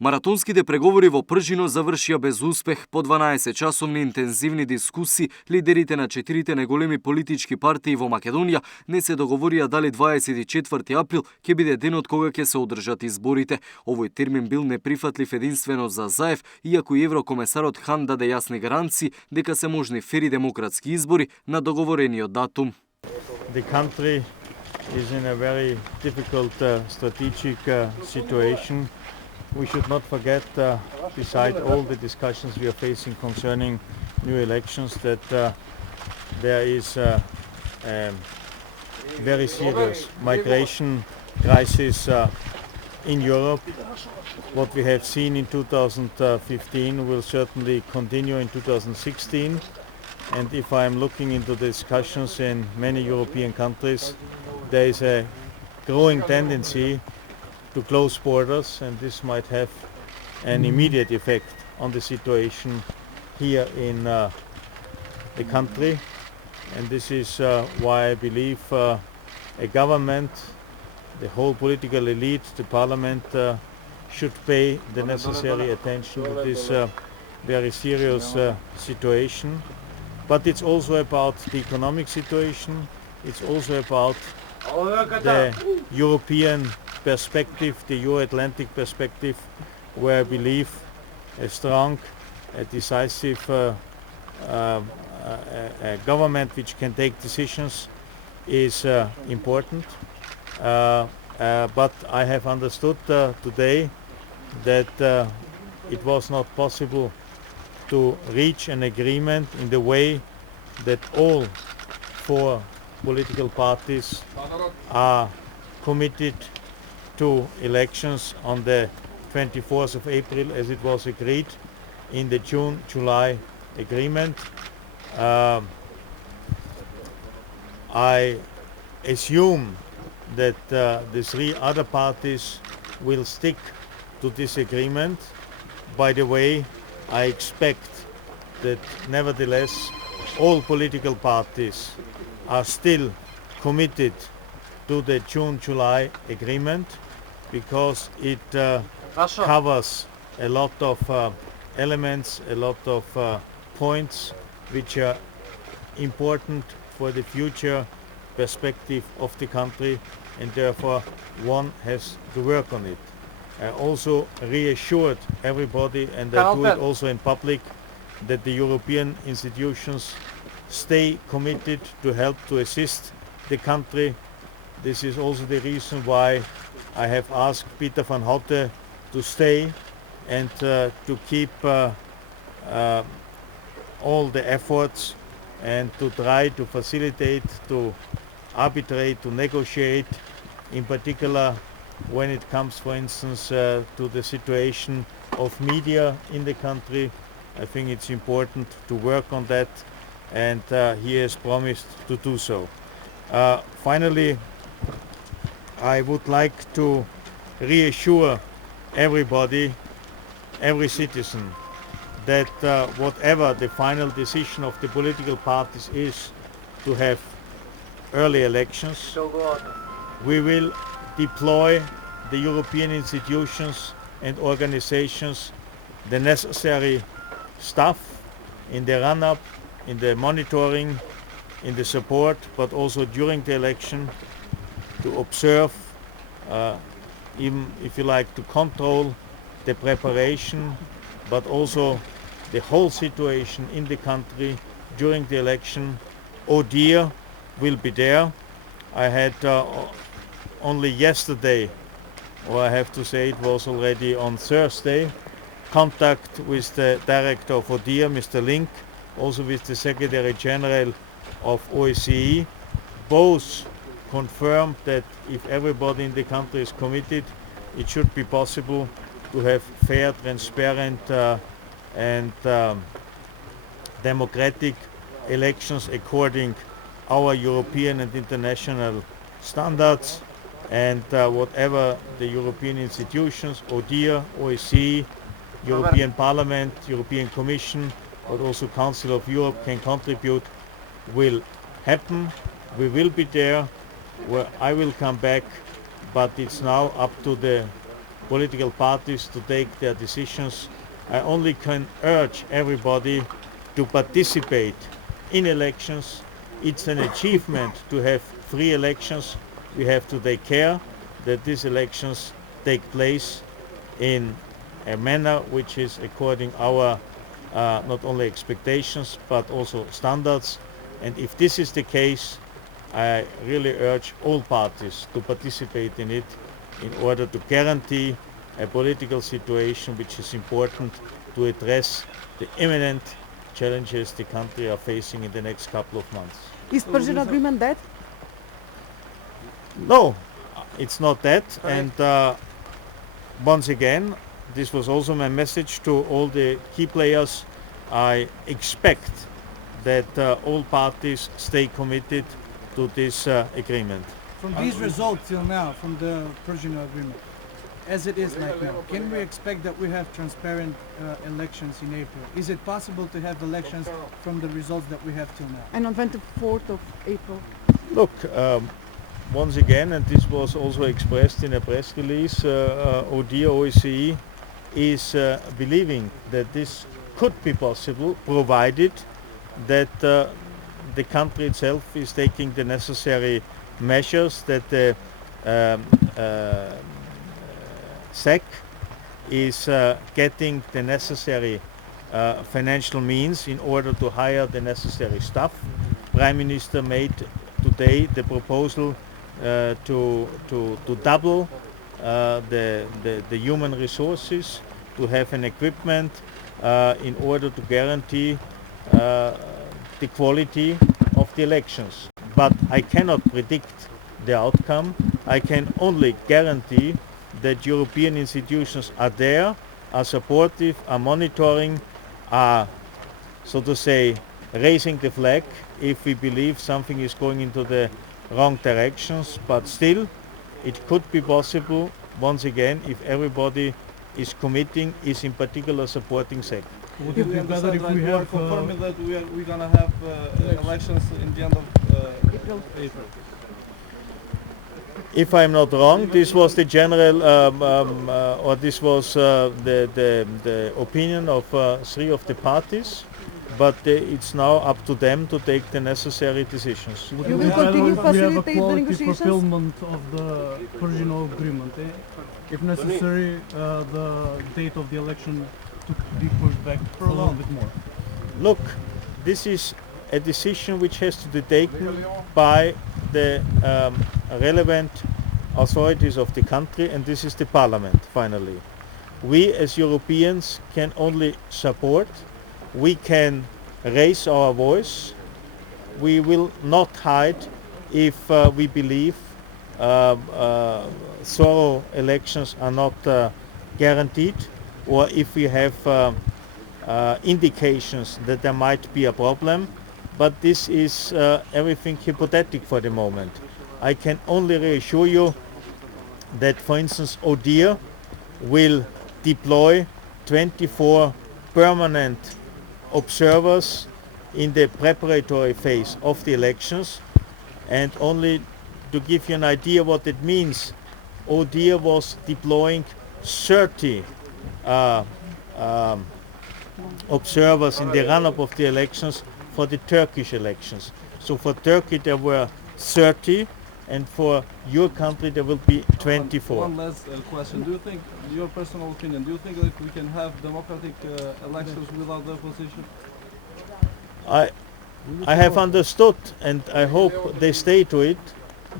Маратонските преговори во Пржино завршија без успех. По 12-часовни интензивни дискусии, лидерите на 4 најголеми политички партии во Македонија не се договорија дали 24 април ќе биде денот кога ќе се одржат изборите. Овој термин бил неприфатлив единствено за Заев, иако и еврокомесарот Хан даде јасни гаранции дека се можни фери демократски избори на договорениот датум. The country is in a very difficult strategic situation. We should not forget, beside all the discussions we are facing concerning new elections, that there is a very serious migration crisis in Europe. What we have seen in 2015 will certainly continue in 2016. And if I am looking into the discussions in many European countries, there is a growing tendency to close borders, and this might have an immediate effect on the situation here in the country. And this is why I believe a government, the whole political elite, the parliament should pay the necessary attention to this very serious situation. But it's also about the economic situation, it's also about the European perspective, the Euro-Atlantic perspective, where I believe a strong, a decisive a government which can take decisions is important. But I have understood today that it was not possible to reach an agreement in the way that all 4 political parties are committed to elections on the 24th of April, as it was agreed in the June-July agreement. I assume that the 3 other parties will stick to this agreement. By the way, I expect that nevertheless all political parties are still committed to the June-July agreement, because it covers a lot of elements, a lot of points which are important for the future perspective of the country, and therefore one has to work on it. I also reassured everybody, and I do it also in public, that the European institutions stay committed to help to assist the country. This is also the reason why I have asked Peter van Houte to stay and to keep all the efforts and to try to facilitate, to arbitrate, to negotiate, in particular when it comes, for instance, to the situation of media in the country. I think it's important to work on that, and he has promised to do so. Finally, I would like to reassure everybody, every citizen, that whatever the final decision of the political parties is to have early elections, we will deploy the European institutions and organizations the necessary staff in the run-up, in the monitoring, in the support, but also during the election, to observe, even if you like, to control the preparation, but also the whole situation in the country during the election. ODIHR will be there. I had only yesterday, or I have to say it was already on Thursday, contact with the director of ODIHR, Mr. Link, also with the Secretary General of OSCE. Both confirmed that if everybody in the country is committed, it should be possible to have fair, transparent and democratic elections according our European and international standards, and whatever the European institutions, ODIHR, OSCE, European Parliament, European Commission, but also Council of Europe can contribute will happen. We will be there, where I will come back, but it's now up to the political parties to take their decisions. I only can urge everybody to participate in elections. It's an achievement to have free elections. We have to take care that these elections take place in a manner which is according our not only expectations but also standards. And if this is the case, I really urge all parties to participate in it in order to guarantee a political situation which is important to address the imminent challenges the country are facing in the next couple of months. Is Persian agreement dead? No, it's not that. And once again, this was also my message to all the key players. I expect that all parties stay committed to this agreement. From these results till now, from the Persian agreement, as it is right now, can we expect that we have transparent elections in April? Is it possible to have elections from the results that we have till now? And on 24th of April? Look, once again, and this was also expressed in a press release, OSCE is believing that this could be possible, provided that the country itself is taking the necessary measures, that the SEC is getting the necessary financial means in order to hire the necessary staff. Prime Minister made today the proposal to double the human resources, to have an equipment in order to guarantee the quality of the elections. But I cannot predict the outcome. I can only guarantee that European institutions are there, are supportive, are monitoring, are, so to say, raising the flag if we believe something is going into the wrong directions. But still, it could be possible, once again, if everybody is committing, is in particular supporting SEC. Would it be better if we have confirming that we're gonna have elections in the end of April? If I'm not wrong, this was the general, or this was the opinion of three of the parties, but it's now up to them to take the necessary decisions. You will continue we have a facilitate the quality negotiations? fulfillment of the Persian agreement. If necessary, the date of the election to be pushed back for a little bit more. Look, this is a decision which has to be taken by the relevant authorities of the country, and this is the parliament finally. We as Europeans can only support, we can raise our voice, we will not hide if we believe thorough elections are not guaranteed, or if we have indications that there might be a problem. But this is everything hypothetical for the moment. I can only reassure you that, for instance, ODIHR will deploy 24 permanent observers in the preparatory phase of the elections. And only to give you an idea what it means, ODIHR was deploying 30 observers in the run-up of the elections for the Turkish elections. So for Turkey there were 30, and for your country there will be 24. One last question. Do you think, your personal opinion, do you think that we can have democratic elections without the opposition? I have understood, and I hope they stay to it,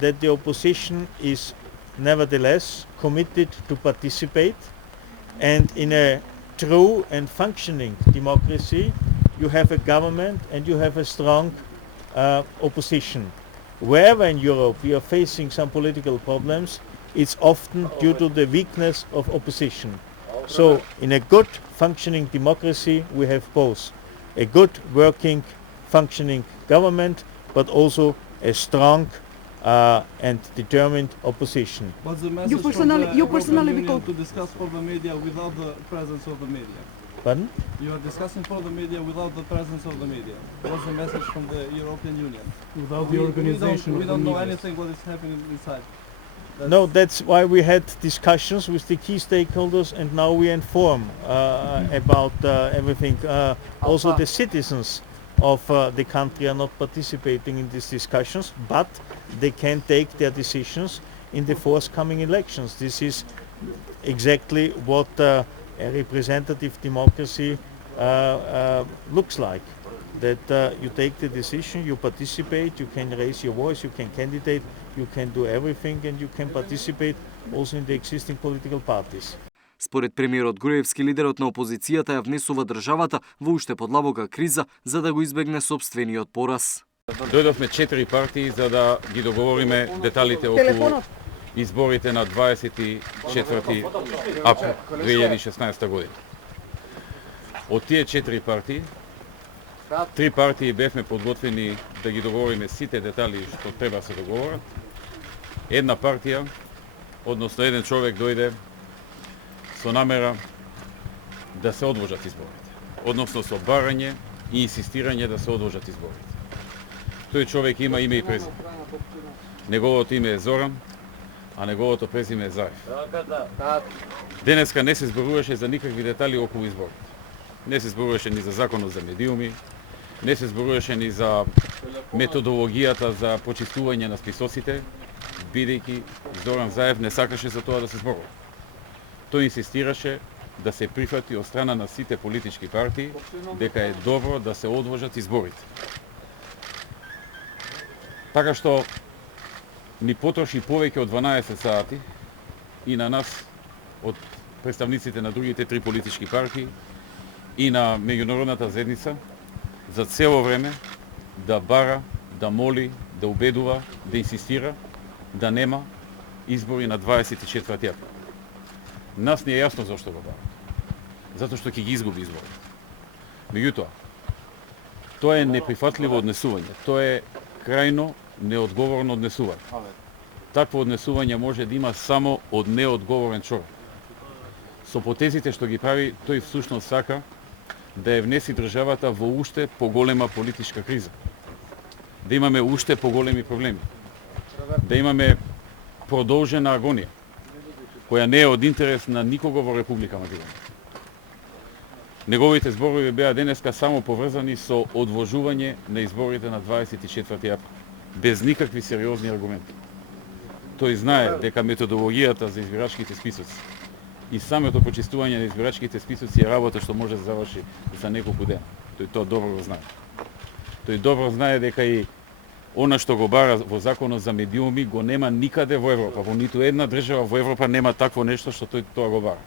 that the opposition is nevertheless committed to participate, and in a true and functioning democracy you have a government and you have a strong opposition. Wherever in Europe we are facing some political problems, it's often due to the weakness of opposition. So in a good functioning democracy we have both a good working functioning government, but also a strong and determined opposition. What's the message You personally from the European Union because to discuss for the media without the presence of the media? Pardon? You are discussing for the media without the presence of the media. What's the message from the European Union? Without the organization we of don't the know media. anything what is happening inside. No, that's why we had discussions with the key stakeholders, and now we inform about everything. Also, the citizens of the country are not participating in these discussions, but they can take their decisions in the forthcoming elections. This is exactly what a representative democracy looks like. That you take the decision, you participate, you can raise your voice, you can candidate, you can do everything, and you can participate also in the existing political parties. Според премиерот Груевски, лидерот на опозицијата ја внесува државата во уште подлабока криза за да го избегне собствениот пораз. Дојдовме 4 партии за да ги договориме деталите околу изборите на 24 април 2016 година. Од тие 4 партии, 3 партии бевме подготвени да ги договориме сите детали што треба се договорат. Една партија, односно еден човек дојде со намера да се одложат изборите, односно со барање и инсистирање да се одложат изборите. Тој човек има име и презиме. Неговото име е Зоран, а неговото презиме е Заев. Денеска не се зборуваше за никакви детали околу изборите. Не се зборуваше ни за законот за медиуми, не се зборуваше ни за методологијата за почистување на списоците, бидејќи Зоран Заев не сакаше за тоа да се зборува. Тој инсистираше да се прифати од страна на сите политички партии дека е добро да се одложат изборите. Така што ни потроши повеќе од 12 сати и на нас од представниците на другите 3 политички партии и на Меѓународната заедница за цело време да бара, да моли, да убедува, да инсистира да нема избори на 24 април. Нас не е јасно зашто го бара. Затоа што ќе ги изгуби изборите. Меѓутоа, тоа е неприфатливо однесување. Тоа е крајно неодговорно однесување. Такво однесување може да има само од неодговорен човек. Со потезите што ги прави, тој всушност сака да ја внеси државата во уште поголема политичка криза. Да имаме уште поголеми проблеми. Да имаме продолжена агонија, која не е од интерес на никого во Република Македонија. Неговите зборови беа денеска само поврзани со одложување на изборите на 24 април, без никакви сериозни аргументи. Тој знае дека методологијата за избирачките списоци и самото почистување на избирачките списоци е работа што може да заврши за неколку дена. Тој тоа добро го знае. Тој добро знае дека и она што го бара во законот за медиуми го нема никаде во Европа. Во ниту една држава во Европа нема такво нешто што тој тоа го бара.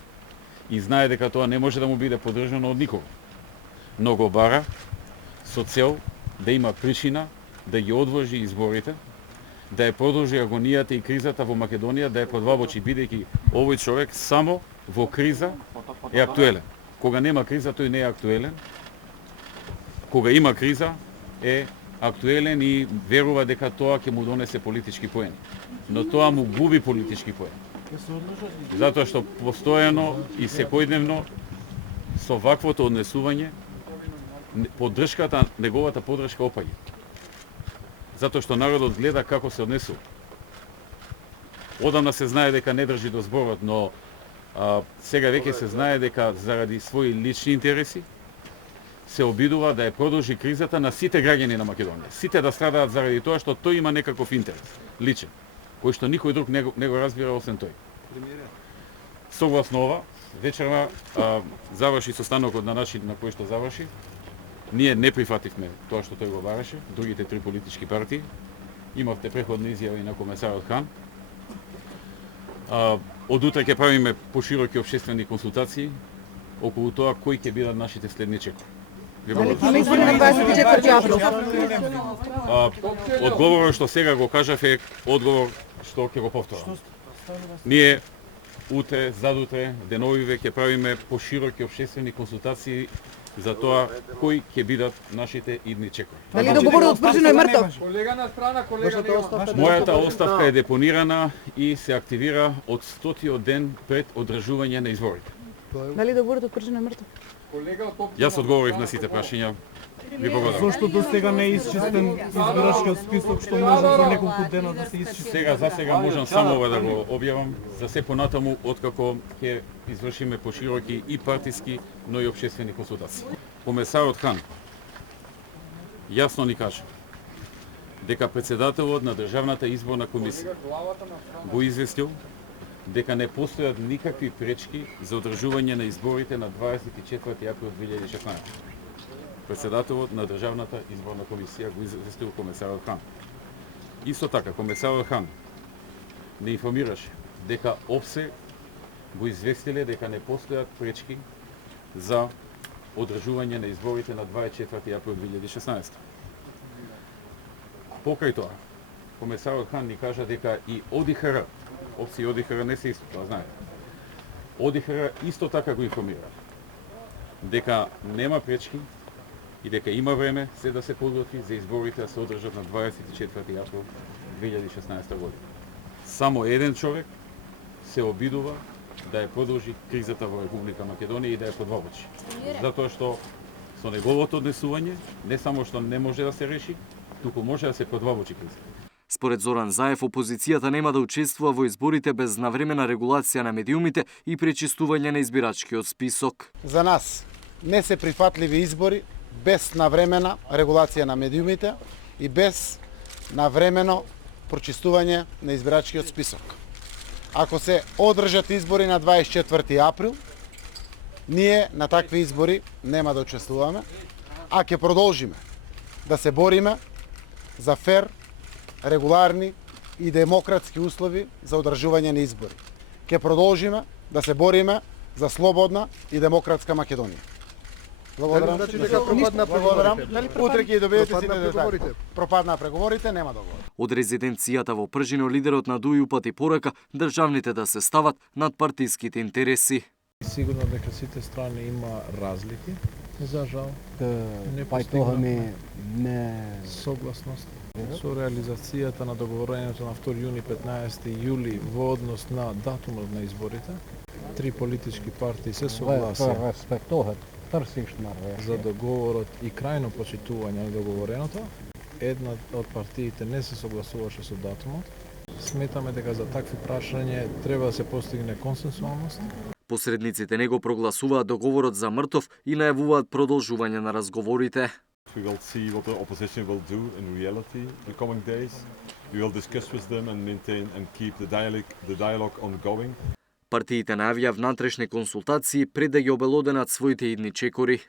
И знае дека тоа не може да му биде поддржано од никого. Но го бара со цел да има причина да ги одложи изборите, да ја продолжи агонијата и кризата во Македонија, да ја подвабочи, бидејќи овој човек само во криза е актуелен. Кога нема криза, тој не е актуелен. Кога има криза, е актуелен и верува дека тоа ќе му донесе политички поени. Но тоа му губи политички поени. Затоа што постојано и секојдневно со ваквото однесување поддршката, неговата поддршка опаѓа. Затоа што народот гледа како се однесува. Одамна се знае дека не држи до зборот, но сега веќе се знае дека заради своји лични интереси се обидува да ја продолжи кризата на сите граѓани на Македонија. Сите да страдаат заради тоа што тој има некаков интерес, личен, кој што никој друг не го разбира освен тој. Согласно ова, вечерва заврши состанокот на начин на кој што заврши. Ние не прифативме тоа што тој го бараше, другите 3 политички партии. Имавте преходни изјави на комесарот Хан. Од утре ќе правиме пошироки општествени консултации околу тоа кои ќе бидат нашите следни чекови. Избори на 24 април. Одговорот што сега го кажав е одговор што ќе го повторам. Ние утре, задутре, деновиве ќе правиме пошироки општествени консултации за тоа кои ќе бидат нашите идни чекови. Дали договорот утврдено е мртов? Мојата оставка е депонирана и се активира од 100-тиот ден пред одржување на изборите. Дали договорот отпржено е мртов? Јас одговорив на сите прашања. Ви благодарам. Зошто до сега не е исчистен избирачкиот список, што може за неколку дена да се исчисти? За сега можам само ова да го објавам. За се понатаму, откако ќе извршиме пошироки и партиски, но и општествени консултации. Комесарот Хан јасно ни кажа дека председателот на Државната изборна комисија го известил дека не постојат никакви пречки за одржување на изборите на 24 април 2016. Председателот на Државната изборна комисија го известил комесарот Хан. Исто така, комесарот Хан не информираше дека ОПСЕ го известиле дека не постојат пречки за одржување на изборите на 24 април 2016. Покрај тоа, комесарот Хан ни кажа дека и ОДИХР, ОПСЕ и ОДИХР не се исто, тоа знаете. ОДИХР исто така го информира дека нема пречки и дека има време се да се подготви за изборите да се одржат на 24 април 2016 година. Само еден човек се обидува да ја продолжи кризата во Република Македонија и да ја подвлачи. Затоа што со неговото однесување не само што не може да се реши, туку може да се подвлачи кризата. Според Зоран Заев, опозицијата нема да учествува во изборите без навремена регулација на медиумите и пречистување на избирачкиот список. За нас не се прифатливи избори без навремена регулација на медиумите и без навремено прочистување на избирачкиот список. Ако се одржат избори на 24 април, ние на такви избори нема да учествуваме, а ќе продолжиме да се бориме за фер, регуларни и демократски услови за одржување на избори. Ќе продолжиме да се бориме за слободна и демократска Македонија. Благодарам. Значи дека пропадна преговорите. Утре ќе добиете сите детали. Пропадна преговорите, нема договор. Од резиденцијата во Пржино лидерот на ДУИ упати порака државните да се стават над партиските интереси. Сигурно дека сите страни има разлики, за жал. Не постигнавме не согласност со реализацијата на договорењето на 2 јуни 15 јули во однос на датумот на изборите. Три политички партии се согласија за договорот и крајно почитување на договореното. Една од партиите не се согласуваше со датумот. Сметаме дека за такви прашања треба да се постигне консенсуалност. Посредниците не го прогласуваат договорот за мртов и најавуваат продолжување на разговорите. We will see what the opposition will do in reality the coming days. We will discuss with them and maintain and keep the dialogue ongoing. Партиите најавија внатрешни консултации пред да ги обелоденат своите идни чекори.